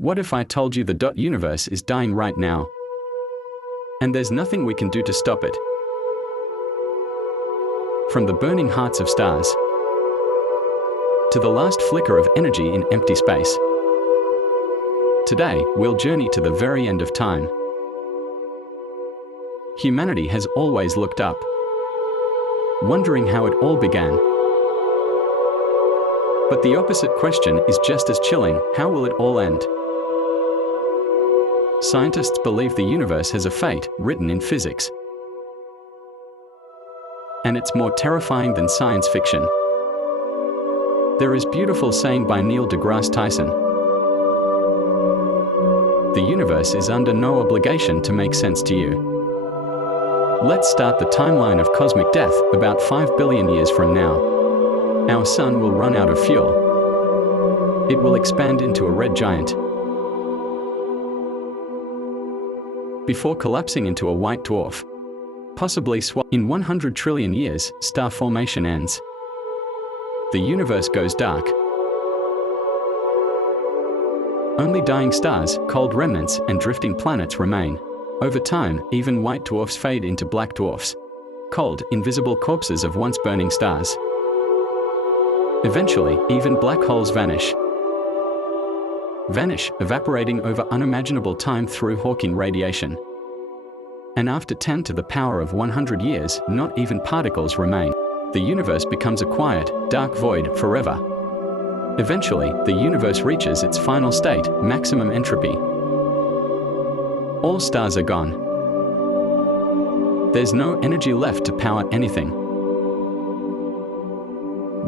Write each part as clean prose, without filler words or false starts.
What if I told you the universe is dying right now, and there's nothing we can do to stop it? From the burning hearts of stars to the last flicker of energy in empty space, today we'll journey to the very end of time. Humanity has always looked up, wondering how it all began. But the opposite question is just as chilling: how will it all end? Scientists believe the universe has a fate written in physics, and it's more terrifying than science fiction. There is a beautiful saying by Neil deGrasse Tyson: the universe is under no obligation to make sense to you. Let's start the timeline of cosmic death about 5 billion years from now. Our sun will run out of fuel. It will expand into a red giant before collapsing into a white dwarf, possibly in 100 trillion years. Star formation ends. The universe goes dark. Only dying stars, cold remnants, and drifting planets remain. Over time, even white dwarfs fade into black dwarfs, cold, invisible corpses of once burning stars. Eventually, even black holes vanish, evaporating over unimaginable time through Hawking radiation. And after 10 to the power of 100 years, not even particles remain. The universe becomes a quiet, dark void forever. Eventually, the universe reaches its final state, maximum entropy. All stars are gone. There's no energy left to power anything.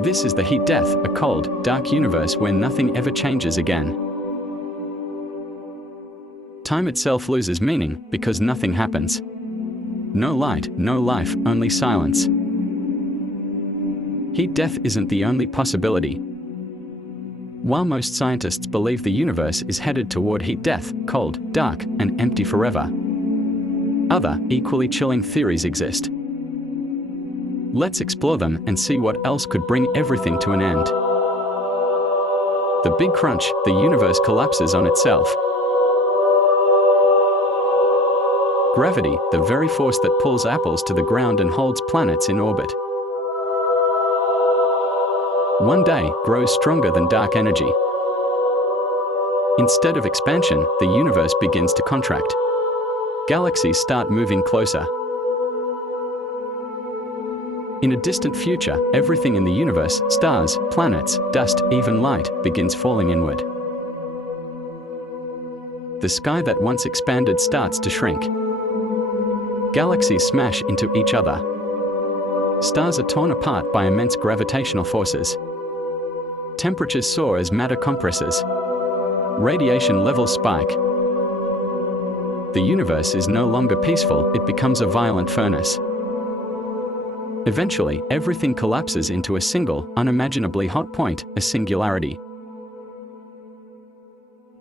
This is the heat death, a cold, dark universe where nothing ever changes again. Time itself loses meaning because nothing happens. No light, no life, only silence. Heat death isn't the only possibility. While most scientists believe the universe is headed toward heat death, cold, dark, and empty forever, other, equally chilling theories exist. Let's explore them and see what else could bring everything to an end. The Big Crunch: the universe collapses on itself. Gravity, the very force that pulls apples to the ground and holds planets in orbit, one day grows stronger than dark energy. Instead of expansion, the universe begins to contract. Galaxies start moving closer. In a distant future, everything in the universe, stars, planets, dust, even light, begins falling inward. The sky that once expanded starts to shrink. Galaxies smash into each other. Stars are torn apart by immense gravitational forces. Temperatures soar as matter compresses. Radiation levels spike. The universe is no longer peaceful, it becomes a violent furnace. Eventually, everything collapses into a single, unimaginably hot point, a singularity.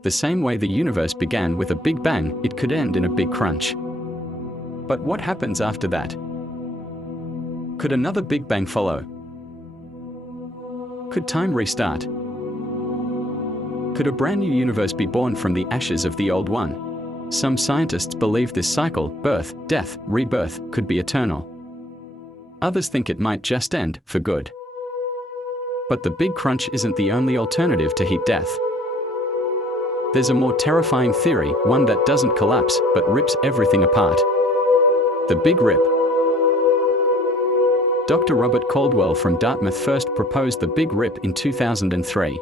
The same way the universe began with a big bang, it could end in a big crunch. But what happens after that? Could another Big Bang follow? Could time restart? Could a brand new universe be born from the ashes of the old one? Some scientists believe this cycle, birth, death, rebirth, could be eternal. Others think it might just end for good. But the Big Crunch isn't the only alternative to heat death. There's a more terrifying theory, one that doesn't collapse, but rips everything apart. The Big Rip. Dr. Robert Caldwell from Dartmouth first proposed the Big Rip in 2003.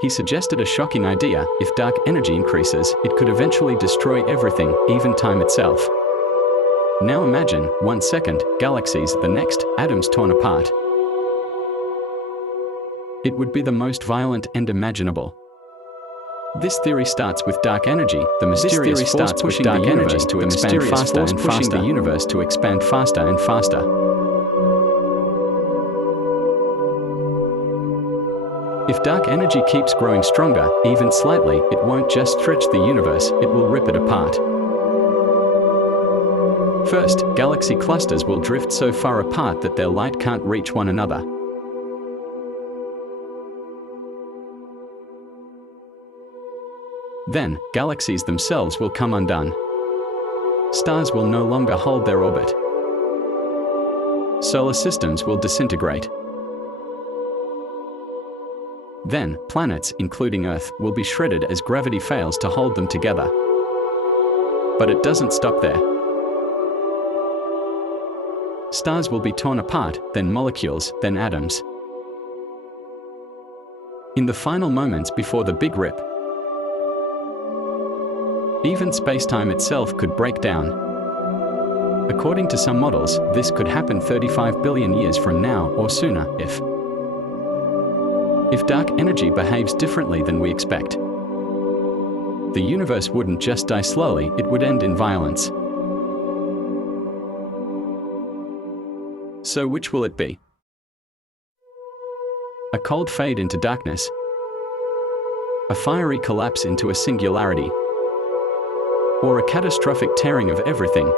He suggested a shocking idea: if dark energy increases, it could eventually destroy everything, even time itself. Now imagine, 1 second, galaxies, the next, atoms torn apart. It would be the most violent end imaginable. This theory starts with dark energy, the mysterious force pushing the universe to expand faster and faster. The universe to expand faster and faster. If dark energy keeps growing stronger, even slightly, it won't just stretch the universe, it will rip it apart. First, galaxy clusters will drift so far apart that their light can't reach one another. Then, galaxies themselves will come undone. Stars will no longer hold their orbit. Solar systems will disintegrate. Then, planets, including Earth, will be shredded as gravity fails to hold them together. But it doesn't stop there. Stars will be torn apart, then molecules, then atoms. In the final moments before the Big Rip, even space-time itself could break down. According to some models, this could happen 35 billion years from now or sooner if dark energy behaves differently than we expect. The universe wouldn't just die slowly, it would end in violence. So which will it be? A cold fade into darkness? A fiery collapse into a singularity? Or a catastrophic tearing of everything,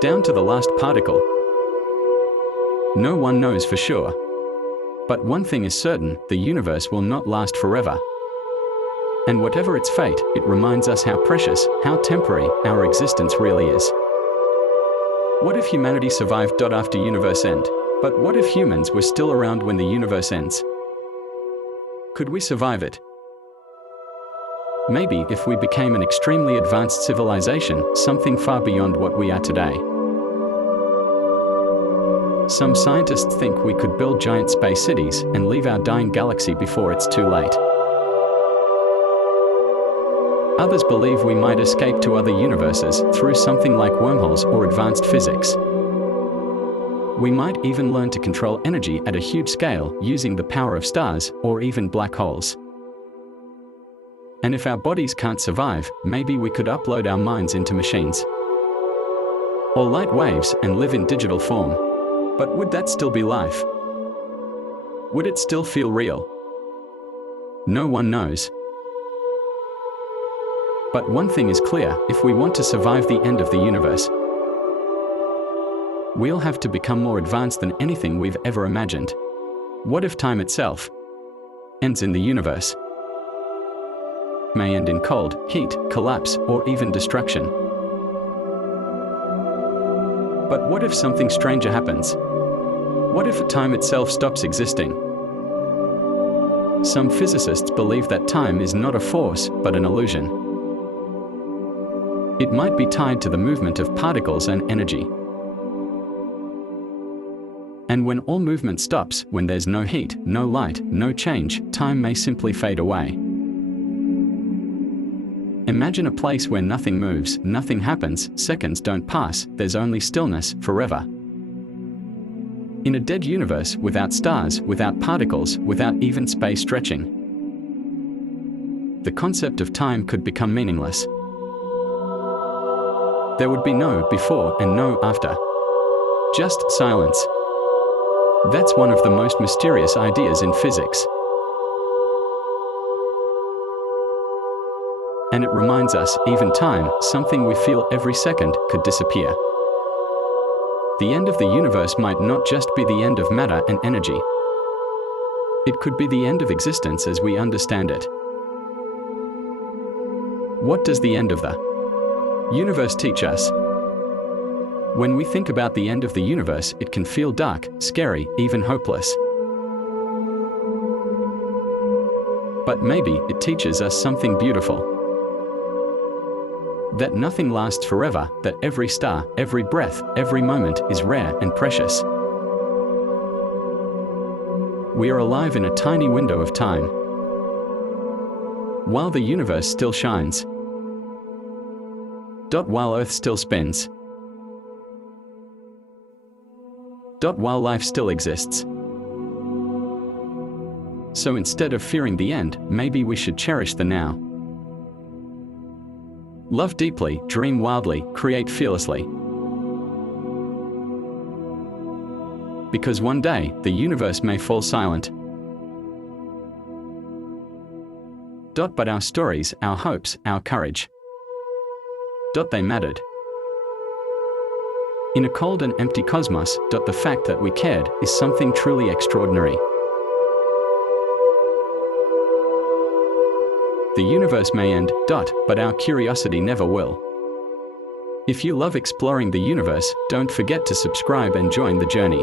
down to the last particle? No one knows for sure. But one thing is certain, the universe will not last forever. And whatever its fate, it reminds us how precious, how temporary, our existence really is. What if humanity survived after universe end? But what if humans were still around when the universe ends? Could we survive it? Maybe if we became an extremely advanced civilization, something far beyond what we are today. Some scientists think we could build giant space cities and leave our dying galaxy before it's too late. Others believe we might escape to other universes through something like wormholes or advanced physics. We might even learn to control energy at a huge scale using the power of stars or even black holes. And if our bodies can't survive, maybe we could upload our minds into machines or light waves and live in digital form. But would that still be life? Would it still feel real? No one knows. But one thing is clear, if we want to survive the end of the universe, we'll have to become more advanced than anything we've ever imagined. What if time itself ends in the universe? May end in cold, heat, collapse, or even destruction. But what if something stranger happens? What if time itself stops existing? Some physicists believe that time is not a force, but an illusion. It might be tied to the movement of particles and energy. And when all movement stops, when there's no heat, no light, no change, time may simply fade away. Imagine a place where nothing moves, nothing happens, seconds don't pass, there's only stillness, forever. In a dead universe, without stars, without particles, without even space stretching, the concept of time could become meaningless. There would be no before and no after. Just silence. That's one of the most mysterious ideas in physics. And it reminds us, even time, something we feel every second, could disappear. The end of the universe might not just be the end of matter and energy. It could be the end of existence as we understand it. What does the end of the universe teach us? When we think about the end of the universe, it can feel dark, scary, even hopeless. But maybe it teaches us something beautiful. That nothing lasts forever, that every star, every breath, every moment is rare and precious. We are alive in a tiny window of time, while the universe still shines, while Earth still spins, while life still exists. So instead of fearing the end, maybe we should cherish the now. Love deeply, dream wildly, create fearlessly. Because one day, the universe may fall silent. But our stories, our hopes, our courage, they mattered. In a cold and empty cosmos, the fact that we cared is something truly extraordinary. The universe may end, but our curiosity never will. If you love exploring the universe, don't forget to subscribe and join the journey.